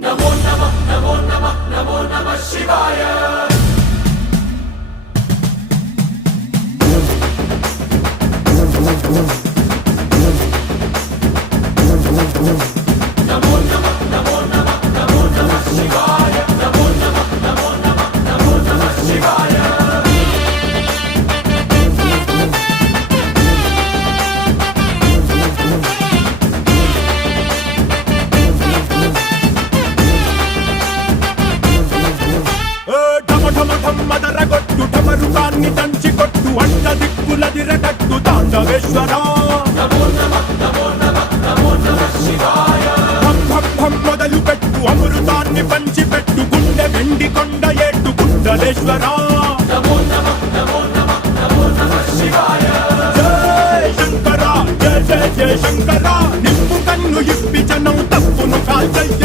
నమో నమః నమో నమః నమో నమః శివాయ నమో నమః నమో నమః నమో నమః శివాయ నమో నమః నమో నమః నమో నమః శివాయ మదరగొట్టు ఢమరుకాన్ని దంచి కొట్టు అంట దిక్కులదిరగట్టు తాండవేశ్వరా నమో నమః నమో నమః నమో నమః శివాయ భం భం భం మొదలు పెట్టు అమృతాన్ని పంచి పెట్టు గుండె వెండి కొండ ఏట్టు కుండలేశ్వరా